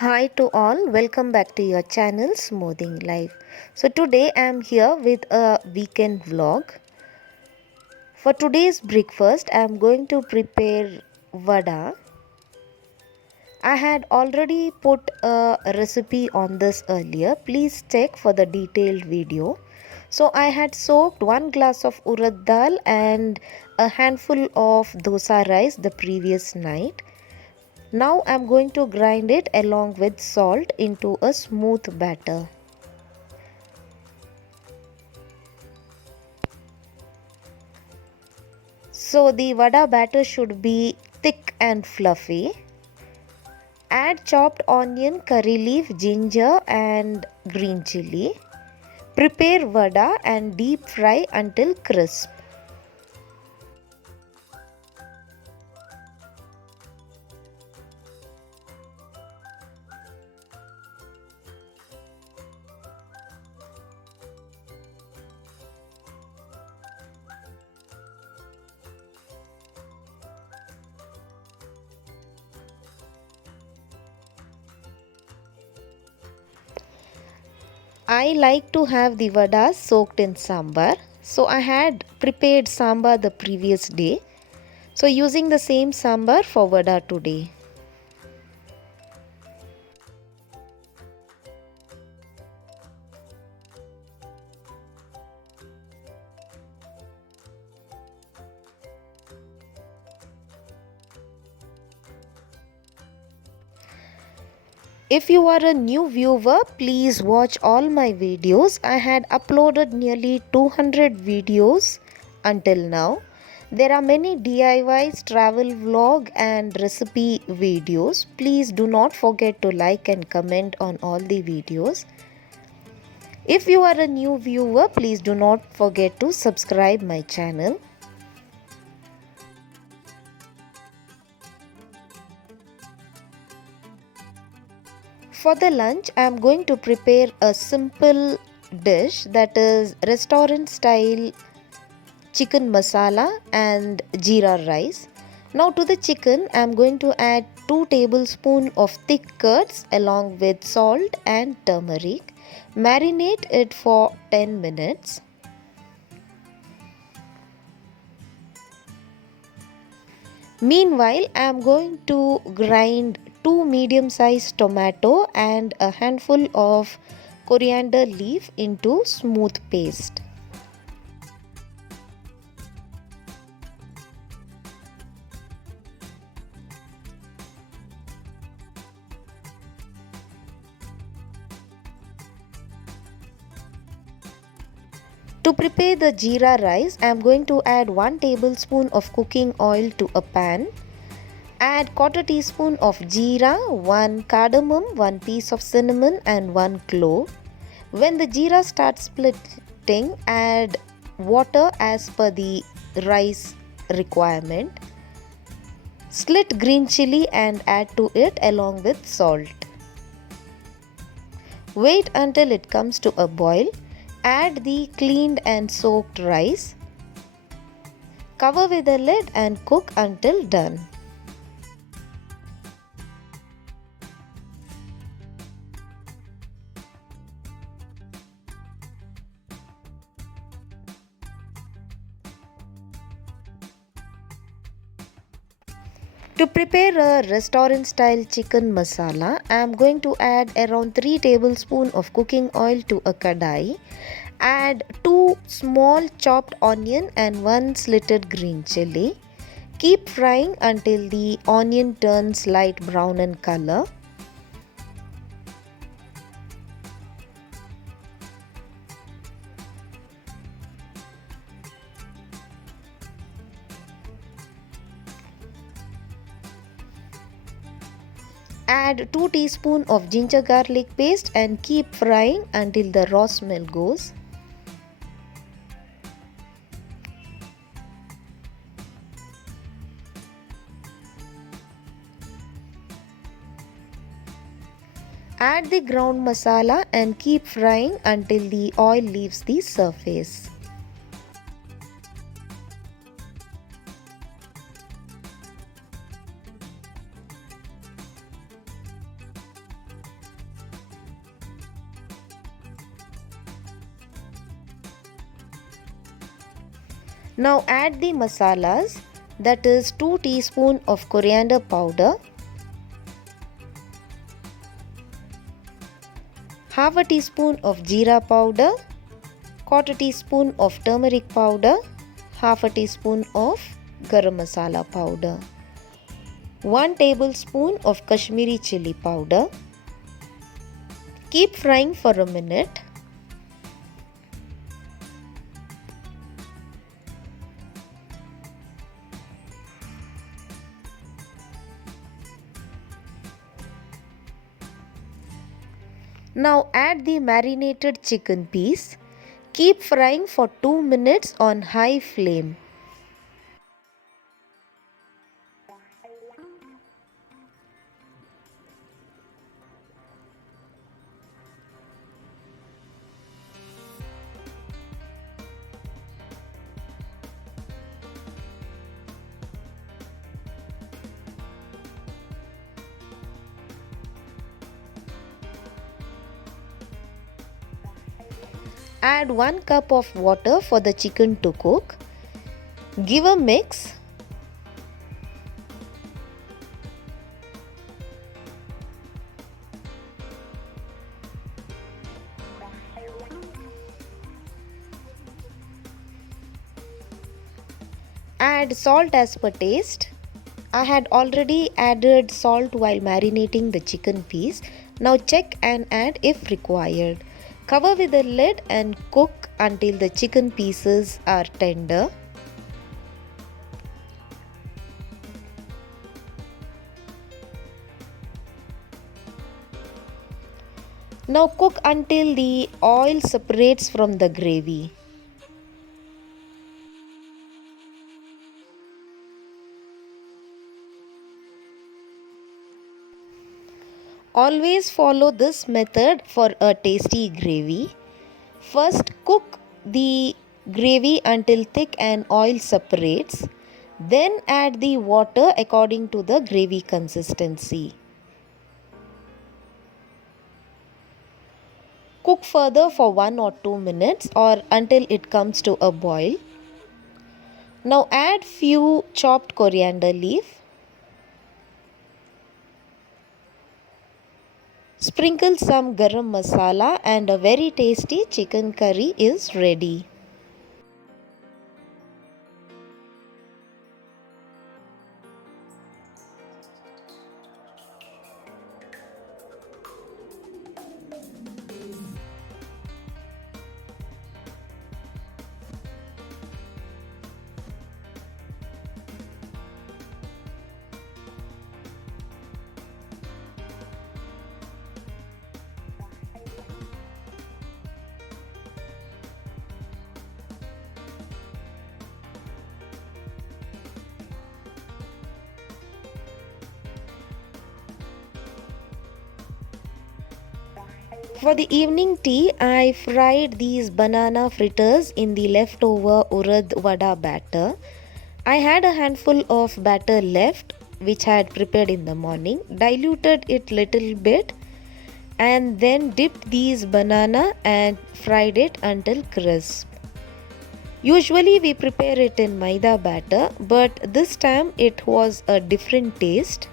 Hi to all, welcome back to your channel Smoothing Life. So today I am here with a weekend vlog. For today's breakfast I am going to prepare vada. I had already put a recipe on this earlier. Please check for the detailed video. So I had soaked 1 glass of urad dal and a handful of dosa rice the previous night. Now I am going to grind it along with salt into a smooth batter. So the vada batter should be thick and fluffy. Add chopped onion, curry leaf, ginger and green chilli. Prepare vada and deep fry until crisp. I like to have the vada soaked in sambar. So I had prepared sambar the previous day. So using the same sambar for vada today. If you are a new viewer, please watch all my videos. I had uploaded nearly 200 videos until now. There are many DIYs, travel vlog and recipe videos. Please do not forget to like and comment on all the videos. If you are a new viewer, please do not forget to subscribe my channel. For the lunch, I am going to prepare a simple dish, that is restaurant style chicken masala and jeera rice. Now to the chicken, I am going to add 2 tablespoons of thick curds along with salt and turmeric. Marinate it for 10 minutes. Meanwhile, I am going to grind 2 medium-sized tomato and a handful of coriander leaf into smooth paste. To prepare the jeera rice, I am going to add 1 tablespoon of cooking oil to a pan. Add quarter teaspoon of jeera, 1 cardamom, 1 piece of cinnamon and 1 clove. When the jeera starts splitting, add water as per the rice requirement. Slit green chilli and add to it along with salt. Wait until it comes to a boil. Add the cleaned and soaked rice. Cover with a lid and cook until done. To prepare a restaurant style chicken masala, I am going to add around 3 tablespoons of cooking oil to a kadai. Add 2 small chopped onion and 1 slitted green chilli. Keep frying until the onion turns light brown in color. Add 2 teaspoons of ginger garlic paste and keep frying until the raw smell goes. Add the ground masala and keep frying until the oil leaves the surface. Now add the masalas, that is 2 teaspoons of coriander powder, half a teaspoon of jeera powder, quarter teaspoon of turmeric powder, half a teaspoon of garam masala powder, 1 tablespoon of Kashmiri chili powder. Keep frying for a minute. Now add the marinated chicken piece. Keep frying for 2 minutes on high flame. Add 1 cup of water for the chicken to cook. Give a mix. Add salt as per taste. I had already added salt while marinating the chicken piece. Now check and add if required. Cover with a lid and cook until the chicken pieces are tender. Now cook until the oil separates from the gravy. Always follow this method for a tasty gravy. First cook the gravy until thick and oil separates. Then add the water according to the gravy consistency. Cook further for 1 or 2 minutes or until it comes to a boil. Now add few chopped coriander leaf. Sprinkle some garam masala and a very tasty chicken curry is ready. For the evening tea, I fried these banana fritters in the leftover urad vada batter. I had a handful of batter left which I had prepared in the morning, diluted it little bit and then dipped these banana and fried it until crisp. Usually we prepare it in maida batter, but this time it was a different taste.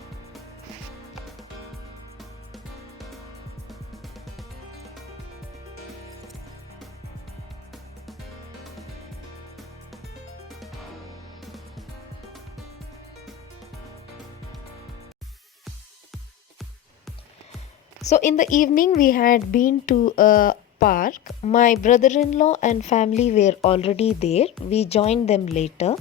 So in the evening we had been to a park. My brother-in-law and family were already there. We joined them later.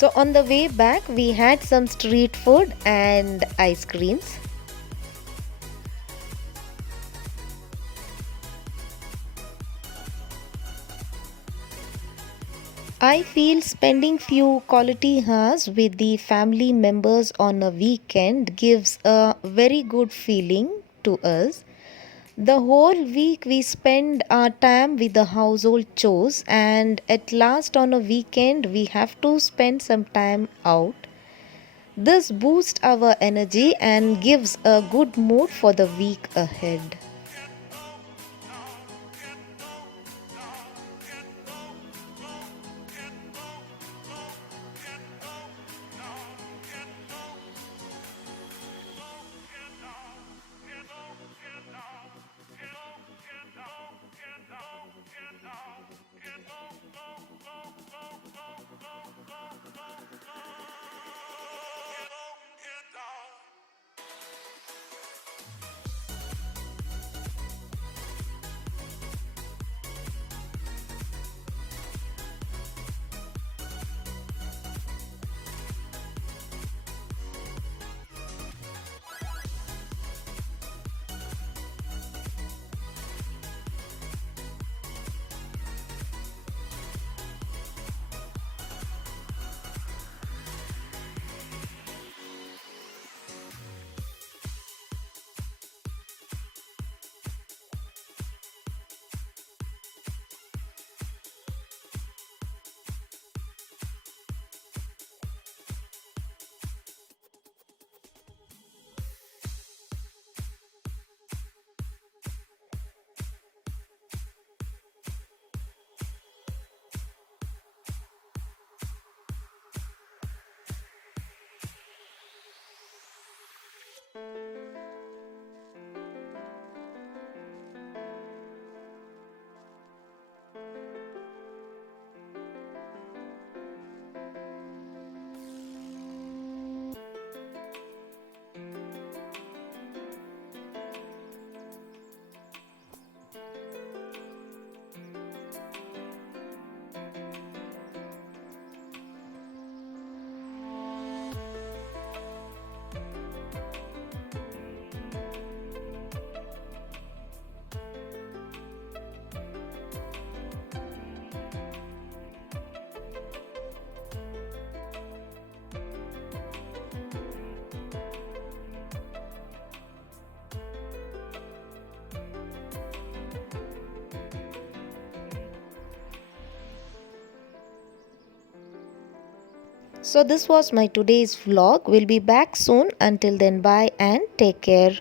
So on the way back, we had some street food and ice creams. I feel spending few quality hours with the family members on a weekend gives a very good feeling to us. The whole week we spend our time with the household chores, and at last on a weekend we have to spend some time out. This boosts our energy and gives a good mood for the week ahead. So this was my today's vlog. We'll be back soon. Until then, bye and take care.